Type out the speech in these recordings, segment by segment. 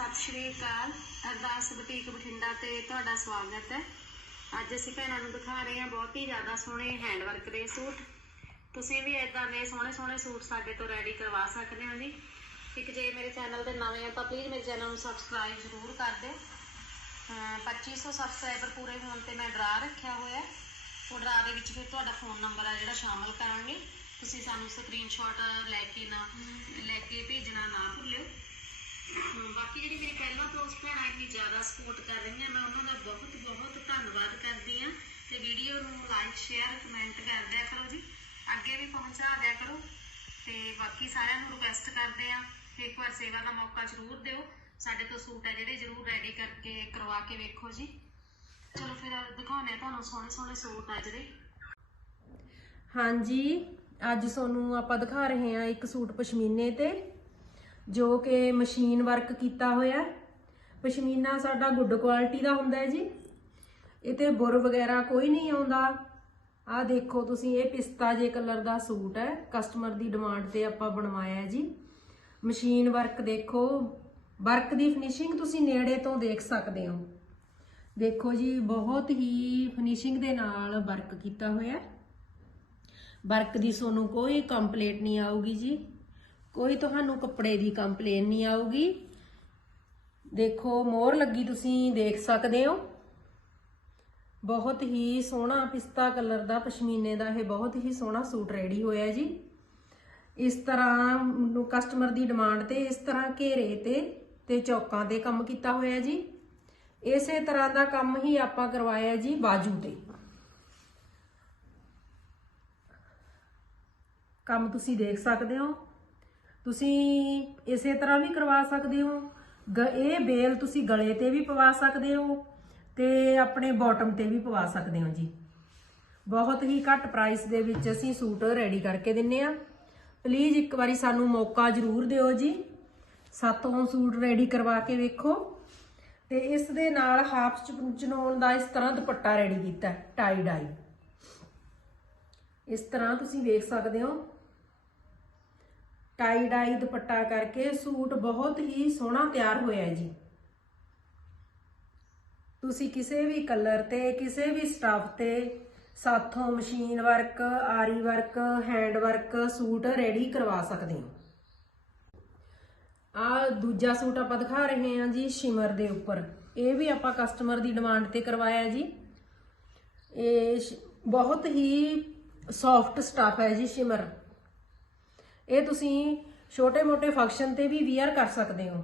ਸਤਿ ਸ਼੍ਰੀ ਅਕਾਲ। ਅਰਦਾਸ ਬੁਟੀਕ ਬਠਿੰਡਾ ਤੇ ਤੁਹਾਡਾ ਸਵਾਗਤ ਹੈ। ਅੱਜ ਅਸੀਂ ਭੈਣਾਂ ਨੂੰ ਦਿਖਾ ਰਹੇ ਹਾਂ ਬਹੁਤ ਹੀ ਜ਼ਿਆਦਾ ਸੋਹਣੇ ਹੈਂਡ ਵਰਕ ਦੇ ਸੂਟ। ਤੁਸੀਂ ਵੀ ਇਦਾਂ ਦੇ ਸੋਹਣੇ ਸੋਹਣੇ ਸੂਟ ਸਾਡੇ ਤੋਂ ਰੈਡੀ ਕਰਵਾ ਸਕਦੇ ਹੋ ਜੀ। ਇੱਕ ਜੇ ਮੇਰੇ ਚੈਨਲ ਤੇ ਨਵੇਂ ਹੋ ਤਾਂ ਪਲੀਜ਼ ਮੇਰੇ ਚੈਨਲ ਨੂੰ ਸਬਸਕ੍ਰਾਈਬ ਜ਼ਰੂਰ ਕਰ ਦਿਓ। ਅਮ 2500 ਸਬਸਕ੍ਰਾਈਬਰ ਪੂਰੇ ਹੋਣ ਤੇ ਮੈਂ ਡਰਾ ਰੱਖਿਆ ਹੋਇਆ। ਉਹ ਡਰਾ ਦੇ ਵਿੱਚ ਫਿਰ ਤੁਹਾਡਾ ਫੋਨ ਨੰਬਰ ਆ ਜਿਹੜਾ ਸ਼ਾਮਲ ਕਰਾਂਗੇ। ਤੁਸੀਂ ਸਾਨੂੰ ਸਕਰੀਨਸ਼ਾਟ ਲੈ ਕੇ ਨਾ ਲੈ ਕੇ ਭੇਜਣਾ ਨਾ ਭੁੱਲਿਓ। ਬਾਕੀ ਜਿਹੜੀ ਮੇਰੀ ਪਹਿਲਾਂ ਤੋਂ ਭੈਣਾਂ ਇੰਨੀ ਜ਼ਿਆਦਾ ਸਪੋਰਟ ਕਰ ਰਹੀਆਂ, ਮੈਂ ਉਹਨਾਂ ਦਾ ਬਹੁਤ ਬਹੁਤ ਧੰਨਵਾਦ ਕਰਦੀ ਹਾਂ ਤੇ ਵੀਡੀਓ ਨੂੰ ਲਾਈਕ ਸ਼ੇਅਰ ਕਮੈਂਟ ਕਰ ਦਿਆ ਕਰੋ ਜੀ। ਅੱਗੇ ਵੀ ਪਹੁੰਚਾ ਦਿਆ ਕਰੋ ਤੇ ਬਾਕੀ ਸਾਰਿਆਂ ਨੂੰ ਰਿਕਵੈਸਟ ਕਰਦੇ ਆ ਕਿ ਇੱਕ ਵਾਰ ਸੇਵਾ ਦਾ ਮੌਕਾ ਜ਼ਰੂਰ ਦਿਓ। ਸਾਡੇ ਤੋਂ ਸੂਟ ਹੈ ਜਿਹੜੇ ਜ਼ਰੂਰ ਰੈਡੀ ਕਰਕੇ ਕਰਵਾ ਕੇ ਵੇਖੋ ਜੀ। ਚਲੋ ਫਿਰ ਦਿਖਾਉਂਦੇ ਆ ਤੁਹਾਨੂੰ ਸੋਹਣੇ ਸੋਹਣੇ ਸੂਟ ਆ ਜਿਹੜੇ। ਹਾਂਜੀ, ਅੱਜ ਤੁਹਾਨੂੰ ਆਪਾਂ ਦਿਖਾ ਰਹੇ ਹਾਂ ਇੱਕ ਸੂਟ ਪਸ਼ਮੀਨੇ ਤੇ। ਜੋ ਕਿ ਮਸ਼ੀਨ ਵਰਕ ਕੀਤਾ ਹੋਇਆ ਪਸ਼ਮੀਨਾ ਸਾਡਾ ਗੁੱਡ ਕੁਆਲਿਟੀ ਦਾ ਹੁੰਦਾ ਹੈ ਜੀ। ਇਹ ਤੇ ਬੁਰ ਵਗੈਰਾ ਕੋਈ ਨਹੀਂ ਆਉਂਦਾ। ਆਹ ਦੇਖੋ ਤੁਸੀਂ, ਇਹ ਪਿਸਤਾ ਜੇ ਕਲਰ ਦਾ ਸੂਟ ਹੈ। ਕਸਟਮਰ ਦੀ ਡਿਮਾਂਡ ਤੇ ਆਪਾਂ ਬਣਵਾਇਆ ਜੀ। ਮਸ਼ੀਨ ਵਰਕ ਦੇਖੋ। ਵਰਕ ਦੀ ਫਿਨਿਸ਼ਿੰਗ ਤੁਸੀਂ ਨੇੜੇ ਤੋਂ ਦੇਖ ਸਕਦੇ ਹੋ। ਦੇਖੋ ਜੀ, ਬਹੁਤ ਹੀ ਫਿਨਿਸ਼ਿੰਗ ਦੇ ਨਾਲ ਵਰਕ ਕੀਤਾ ਹੋਇਆ ਵਰਕ ਦੀ ਤੁਹਾਨੂੰ ਕੋਈ ਕੰਪਲੇਂਟ ਨਹੀਂ ਆਊਗੀ ਜੀ। ਕੋਈ ਤੁਹਾਨੂੰ ਕੱਪੜੇ ਦੀ ਕੰਪਲੇਨ ਨਹੀਂ ਆਊਗੀ। ਦੇਖੋ, ਮੋਹਰ ਲੱਗੀ ਤੁਸੀਂ, ਦੇਖ ਸਕਦੇ ਹੋ। ਬਹੁਤ ਹੀ ਸੋਹਣਾ ਪਿਸਤਾ ਕਲਰ ਦਾ ਪਸ਼ਮੀਨੇ ਦਾ ਇਹ ਬਹੁਤ ਹੀ ਸੋਹਣਾ ਸੂਟ ਰੈਡੀ ਹੋਇਆ ਜੀ। ਇਸ ਤਰ੍ਹਾਂ ਕਸਟਮਰ ਦੀ ਡਿਮਾਂਡ ਤੇ, ਇਸ ਤਰ੍ਹਾਂ ਘੇਰੇ ਤੇ ਤੇ ਚੌਕਾਂ ਤੇ ਕੰਮ ਕੀਤਾ ਹੋਇਆ ਜੀ। ਇਸੇ ਤਰ੍ਹਾਂ ਦਾ ਕੰਮ ਹੀ ਆਪਾਂ ਕਰਵਾਇਆ ਜੀ ਬਾਜੂ ਤੇ। ਕੰਮ ਤੁਸੀਂ ਦੇਖ ਸਕਦੇ ਹੋ। ਤੁਸੀਂ ਇਸੇ ਤਰ੍ਹਾਂ ਵੀ ਕਰਵਾ ਸਕਦੇ ਹੋ। ਗ- ਇਹ ਬੇਲ ਤੁਸੀਂ ਗਲੇ ਤੇ ਵੀ ਪਵਾ ਸਕਦੇ ਹੋ ਤੇ ਆਪਣੇ ਬਾਟਮ ਤੇ ਵੀ ਪਵਾ ਸਕਦੇ ਹੋ ਜੀ। ਬਹੁਤ ਹੀ ਘੱਟ ਪ੍ਰਾਈਸ ਦੇ ਵਿੱਚ ਅਸੀਂ ਸੂਟ ਰੈਡੀ ਕਰਕੇ ਦਿੰਨੇ ਆ। ਪਲੀਜ਼ ਇੱਕ ਵਾਰੀ ਸਾਨੂੰ ਮੌਕਾ ਜ਼ਰੂਰ ਦਿਓ ਜੀ। ਸਾਤੋਂ ਸੂਟ ਰੈਡੀ ਕਰਵਾ ਕੇ ਵੇਖੋ। ਤੇ ਇਸ ਦੇ ਨਾਲ ਹਾਫ ਚਨੋਣ ਦਾ ਇਸ ਤਰ੍ਹਾਂ ਦੁਪੱਟਾ ਰੈਡੀ ਕੀਤਾ ਟਾਈ ਡਾਈ ਇਸ ਤਰ੍ਹਾਂ ਤੁਸੀਂ ਵੇਖ ਸਕਦੇ ਹੋ। ਟਾਈ ਡਾਈ ਦੁਪੱਟਾ ਕਰਕੇ ਸੂਟ ਬਹੁਤ ਹੀ ਸੋਹਣਾ ਤਿਆਰ ਹੋਇਆ ਜੀ। ਤੁਸੀਂ ਕਿਸੇ ਵੀ ਕਲਰ ਤੇ, ਕਿਸੇ ਵੀ ਸਟਫ ਤੇ, ਸਾਥੋਂ ਮਸ਼ੀਨ ਵਰਕ, ਆਰੀ work, hand work suit ready ਕਰਵਾ ਸਕਦੇ ਹੋ। ਆ ਦੂਜਾ ਸੂਟ ਆਪਾਂ ਦਿਖਾ ਰਹੇ ਹਾਂ ਜੀ ਸ਼ਿਮਰ ਦੇ ਉੱਪਰ। ਇਹ ਵੀ ਆਪਾਂ ਕਸਟਮਰ ਦੀ ਡਿਮਾਂਡ ਤੇ ਕਰਵਾਇਆ ਜੀ। ਇਹ ਬਹੁਤ ਹੀ ਸੌਫਟ ਸਟਫ ਹੈ ਜੀ ਸ਼ਿਮਰ। ਇਹ ਤੁਸੀਂ ਛੋਟੇ-ਮੋਟੇ ਫੰਕਸ਼ਨ ਤੇ ਵੀ ਵੀਅਰ ਕਰ ਸਕਦੇ ਹੋ।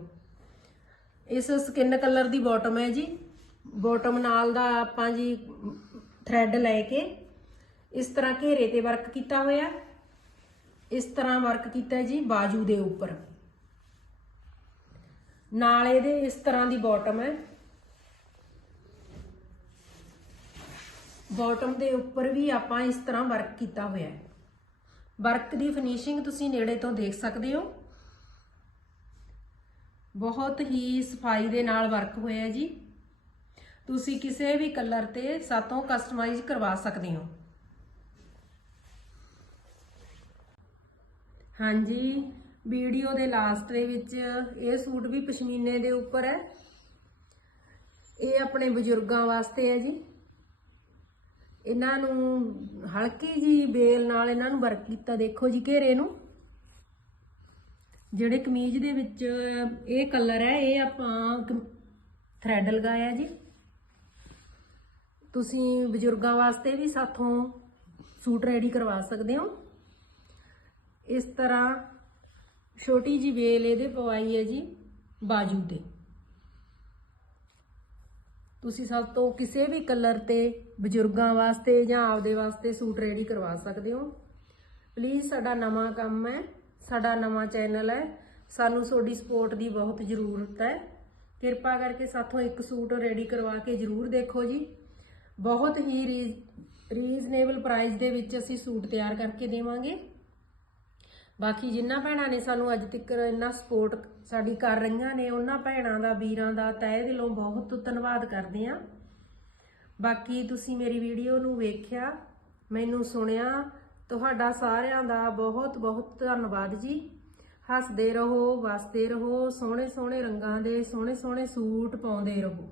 ਇਸ ਸਕਿਨ ਕਲਰ ਦੀ ਬਾਟਮ ਹੈ ਜੀ। ਬਾਟਮ ਨਾਲ ਦਾ ਆਪਾਂ ਜੀ ਥ੍ਰੈਡ ਲੈ ਕੇ ਇਸ ਤਰ੍ਹਾਂ ਘੇਰੇ ਤੇ ਵਰਕ ਕੀਤਾ ਹੋਇਆ। ਇਸ ਤਰ੍ਹਾਂ ਵਰਕ ਕੀਤਾ ਜੀ ਬਾਜੂ ਦੇ ਉੱਪਰ। ਨਾਲ ਇਹਦੇ ਇਸ ਤਰ੍ਹਾਂ ਦੀ ਬਾਟਮ ਹੈ। ਬਾਟਮ ਦੇ ਉੱਪਰ ਵੀ ਆਪਾਂ ਇਸ ਤਰ੍ਹਾਂ ਵਰਕ ਕੀਤਾ ਹੋਇਆ ਹੈ। ਵਰਕ ਦੀ ਫਿਨਿਸ਼ਿੰਗ ਤੁਸੀਂ ਨੇੜੇ ਤੋਂ ਦੇਖ ਸਕਦੇ ਹੋ। ਬਹੁਤ ਹੀ ਸਫ਼ਾਈ ਦੇ ਨਾਲ ਵਰਕ ਹੋਇਆ ਜੀ। ਤੁਸੀਂ ਕਿਸੇ ਵੀ ਕਲਰ ਤੇ ਸਾਤੋਂ ਕਸਟਮਾਈਜ਼ ਕਰਵਾ ਸਕਦੇ ਹੋ। ਹਾਂਜੀ, ਵੀਡੀਓ ਦੇ ਲਾਸਟ ਦੇ ਵਿੱਚ ਇਹ ਸੂਟ ਵੀ ਪਸ਼ਮੀਨੇ ਦੇ ਉੱਪਰ ਹੈ। ਇਹ ਆਪਣੇ ਬਜ਼ੁਰਗਾਂ ਵਾਸਤੇ ਹੈ ਜੀ। ਇਹਨਾਂ ਨੂੰ ਹਲਕੀ ਜੀ ਬੇਲ ਨਾਲ ਇਹਨਾਂ ਨੂੰ ਵਰਕ ਕੀਤਾ, ਦੇਖੋ ਜੀ ਘੇਰੇ ਨੂੰ। ਜਿਹੜੇ ਕਮੀਜ਼ ਦੇ ਵਿੱਚ ਇਹ ਕਲਰ ਹੈ, ਇਹ ਆਪਾਂ ਥ੍ਰੈਡ ਲਗਾਇਆ ਜੀ। ਤੁਸੀਂ ਬਜ਼ੁਰਗਾਂ ਵਾਸਤੇ ਵੀ ਸਾਥੋਂ ਸੂਟ ਰੈਡੀ ਕਰਵਾ ਸਕਦੇ ਹੋ। ਇਸ ਤਰ੍ਹਾਂ ਛੋਟੀ ਜੀ ਵੇਲ ਇਹਦੇ ਪਵਾਈ ਹੈ ਜੀ, ਬਾਜੂ ਤੇ। ਤੁਸੀਂ ਸਭ ਤੋਂ ਕਿਸੇ ਵੀ ਕਲਰ ਤੇ, ਬਜ਼ੁਰਗਾਂ ਵਾਸਤੇ ਜਾਂ ਆਪਦੇ ਵਾਸਤੇ ਸੂਟ ਰੈਡੀ ਕਰਵਾ ਸਕਦੇ ਹੋ। ਪਲੀਜ਼ ਸਾਡਾ ਨਵਾਂ ਕੰਮ ਹੈ, ਸਾਡਾ ਨਵਾਂ ਚੈਨਲ ਹੈ। ਸਾਨੂੰ ਤੁਹਾਡੀ ਸਪੋਰਟ ਦੀ ਬਹੁਤ ਜ਼ਰੂਰਤ ਹੈ। ਕਿਰਪਾ ਕਰਕੇ ਸਾਥੋਂ ਇੱਕ ਸੂਟ ਰੈਡੀ ਕਰਵਾ ਕੇ ਜ਼ਰੂਰ ਦੇਖੋ ਜੀ। ਬਹੁਤ ਹੀ ਰੀਜ਼ਨੇਬਲ ਪ੍ਰਾਈਸ ਦੇ ਵਿੱਚ ਅਸੀਂ ਸੂਟ ਤਿਆਰ ਕਰਕੇ ਦੇਵਾਂਗੇ। ਬਾਕੀ ਜਿੰਨਾ ਭੈਣਾਂ ਨੇ ਸਾਨੂੰ ਅੱਜ ਤੱਕ ਇੰਨਾ ਸਪੋਰਟ ਸਾਡੀ ਕਰ ਰਹੀਆਂ ਨੇ, ਉਹਨਾਂ ਭੈਣਾਂ ਦਾ, ਵੀਰਾਂ ਦਾ ਤਹਿ ਦਿਲੋਂ ਬਹੁਤ ਧੰਨਵਾਦ ਕਰਦੇ ਆਂ ਬਾਕੀ ਤੁਸੀਂ ਮੇਰੀ ਵੀਡੀਓ ਨੂੰ ਵੇਖਿਆ, ਮੈਨੂੰ ਸੁਣਿਆ, ਤੁਹਾਡਾ ਸਾਰਿਆਂ ਦਾ ਬਹੁਤ ਬਹੁਤ ਧੰਨਵਾਦ ਜੀ। ਹੱਸਦੇ ਰਹੋ, ਵਸਦੇ ਰਹੋ ਸੋਹਣੇ ਸੋਹਣੇ ਰੰਗਾਂ ਦੇ ਸੋਹਣੇ ਸੋਹਣੇ ਸੂਟ ਪਾਉਂਦੇ ਰਹੋ।